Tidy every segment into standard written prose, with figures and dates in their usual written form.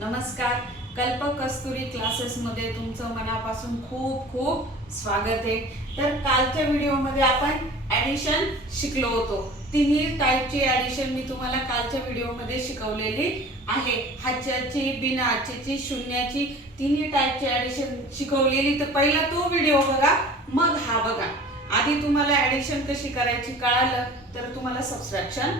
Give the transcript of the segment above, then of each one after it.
नमस्कार. कल्पक कस्तुरी क्लासेसमध्ये तुमचं मनापासून खूप खूप स्वागत आहे. तर कालच्या व्हिडिओमध्ये आपण ॲडिशन शिकलो होतो. तिन्ही टाईपची ॲडिशन मी तुम्हाला कालच्या व्हिडिओमध्ये शिकवलेली आहे. हाच्याची, बिना हाच्याची, शून्याची, तिन्ही टाईपची ॲडिशन शिकवलेली. तर पहिला तो व्हिडिओ बघा, मग हा बघा. आधी तुम्हाला ॲडिशन कशी करायची कळालं तर तुम्हाला सबट्रॅक्शन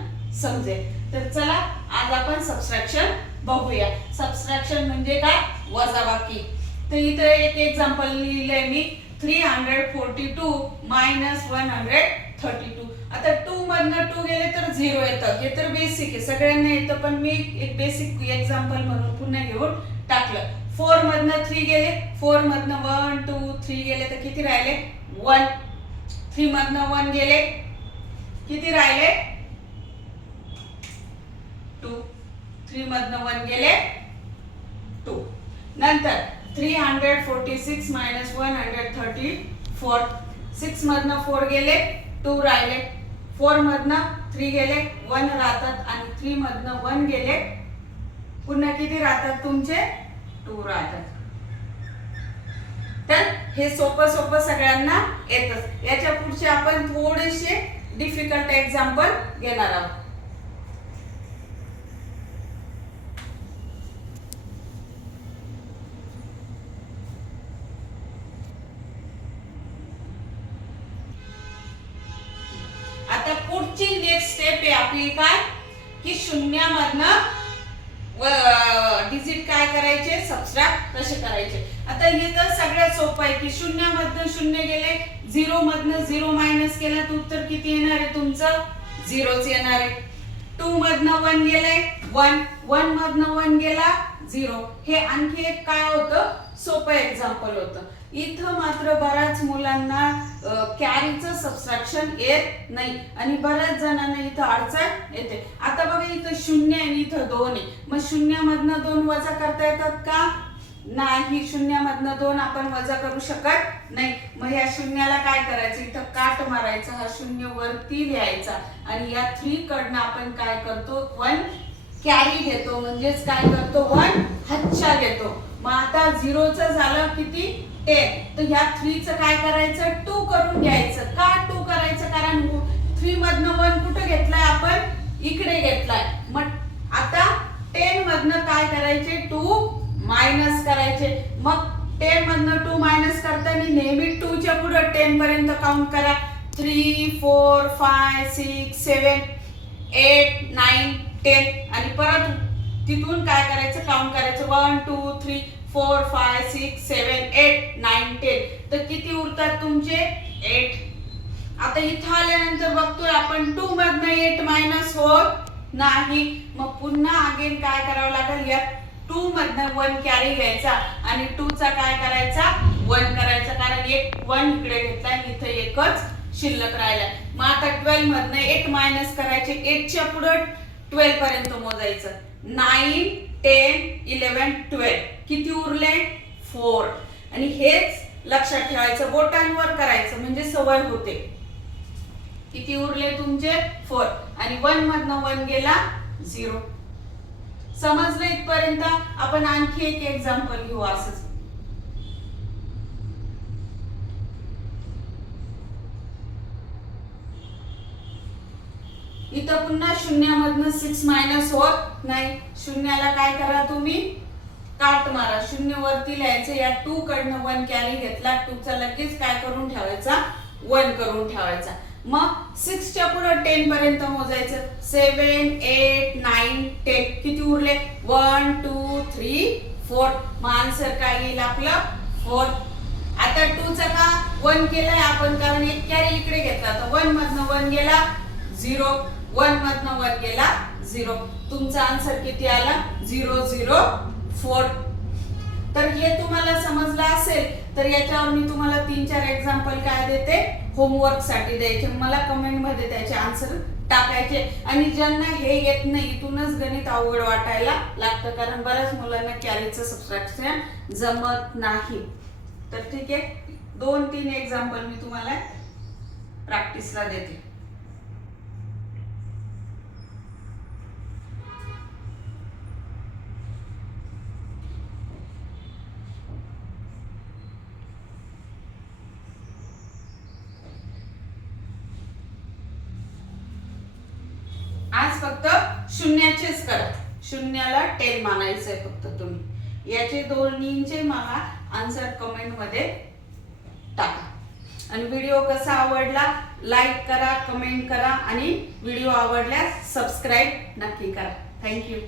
समजेल. तर चला आज आपण सबट्रॅक्शन बघूया. सबट्रॅक्शन म्हणजे काय? वजाबाकी. तर इथे एक एक्झाम्पल लिहिलंय मी 342 - 132. आता 2 मधनं 2 गेले तर 0 येतं. हे तर बेसिक आहे, सगळ्यांना येतं, पण मी एक बेसिक एक्झाम्पल म्हणून पुन्हा घेऊन टाकलं. 4 मधनं 3 गेले, 4 मधनं 1 2 3 गेले तर किती राहिले? 1. 3 मधनं 1 गेले, किती राहिले? 2. 3 मधनं 1 गेले 2. नंतर 346 - 134. 6 मधनं 4 गेले, 2 राहिले. 4 मधनं 3 गेले, 1 राहतात, आणि 3 मधनं 1 गेले, पुन्हा किती राहतात तुमचे? 2 राहतात. तर हे सोपं सोपं सगळ्यांना येतच. याच्या पुढचे आपण थोडेसे डिफिकल्ट एक्झाम्पल घेणार आहोत. आता पुढची नेक्स्ट स्टेप आहे आपली काय, की शून्यामधनं डिजिट काय करायचे, सबट्रॅक्ट कसे करायचे. आता हे तर सगळ्यात सोपं आहे की शून्यामधनं 0 गेले, 0 मधनं 0 मायनस केला तर उत्तर किती येणार आहे तुमचं? 0च येणार आहे. 2 मधनं 1 गेले 1, 1 मधनं 1 गेला 0. हे आणखी एक काय होतं, सोपं एक्झाम्पल होतं. इथं मात्र बऱ्याच मुलांना कॅरीचं सबट्रॅक्शन येत नाही आणि बऱ्याच जणांना इथं अडचण येते. आता बघा इथं 0 आणि इथं 2 आहे, मग शून्यामधनं 2 वजा करता येतात का? नाही, शून्यामधनं 2 आपण वजा करू शकत नाही. मग या शून्याला काय करायचं, इथं काट मारायचा, हा शून्य वरती लिहायचा, आणि या 3 कडनं आपण काय करतो, 1 कॅरी घेतो, म्हणजेच काय करतो, 1 हातच्या घेतो. मग आता 0चं झालं किती? 10. तर ह्या 3चं काय करायचं, 2 करून घ्यायचं. का 2 करायचं? कारण 3 मधनं 1 कुठं घेतलाय आपण? इकडे घेतलाय. मग आता 10 मधनं काय करायचे, 2 मायनस करायचे. मग 10 मधनं 2 मायनस करताना नेहमी 2 च्या पुढे 10 पर्यंत काउंट करा. 3 4 5 6 7 8 9 10, आणि परत तिथून काय करायचं, काउंट करायचं. 1 2 3 4 5 6 7 8 9 10. तर किती उरतात तुमचे? 8. आता इथं आल्यानंतर बघतोय आपण 2 मधनं 8 मायनस होत नाही. मग पुन्हा अगेन काय करावं लागेल, या 2 मधनं 1 कॅरी घ्यायचा आणि 2 चा काय करायचा, 1 करायचा, कारण एक 1 इकडे घेतलाय, इथं एकच शिल्लक राहिलाय. मग आता 12 मधनं 8 मायनस करायचे, 8 च्या पुढे 12 पर्यंत मोजायचं. 9 10 11 12. किती उरले? 4. आणि हेच लक्षात ठेवायचं, बोटांवर करायचं म्हणजे सवय होते. किती उरले तुमचे? 4. आणि 1 मधनं 1 गेला 0. समजलं इथपर्यंत? आपण आणखी एक एक्झाम्पल घेऊ असंच. इथं पुन्हा शून्यामधनं 6 मायनस होत नाही. शून्याला काय करा तुम्ही, काट मारा. 0 वरती लिहायचं, या 2 कडनं 1 कॅरी घेतला, 2 चा लगेच काय करून ठेवायचा, 1 करून ठेवायचा. मग 6 च्या पुढे 10 पर्यंत मोजायचं. 7 8 9 10. किती उरले? 1 2 3 4. मग आन्सर काय येईल आपलं? 4. आता 2 चा का 1 केलाय आपण, कारण एक कॅरी इकडे घेतला, तर 1 मधनं 1 गेला 0, 1 मधनं 1 गेला 0. तुमचा आन्सर किती आला? 0 0 4. तर हे तुम्हाला समजलं असेल तर याच्यावर मी तुम्हाला 3-4 एक्झाम्पल काय देते, होमवर्क साठी द्यायचे. मला कमेंट मध्ये त्याचे आन्सर टाकायचे. आणि ज्यांना हे येत नाही, इथूनच गणित अवघड वाटायला लागतं, कारण बऱ्याच मुलांना कॅरीचं सबट्रॅक्शन जमत नाही. तर ठीक आहे, 2-3 एक्झाम्पल मी तुम्हाला प्रॅक्टिसला देते. फक्त शून्याचेच करा, शून्याला 10 मानायचंय फक्त तुम्ही. याचे दोन्हींचे मला आन्सर कमेंट मध्ये टाका. आणि व्हिडिओ कसा आवडला लाईक करा, कमेंट करा आणि व्हिडिओ आवडल्यास सबस्क्राईब नक्की करा. थँक्यू.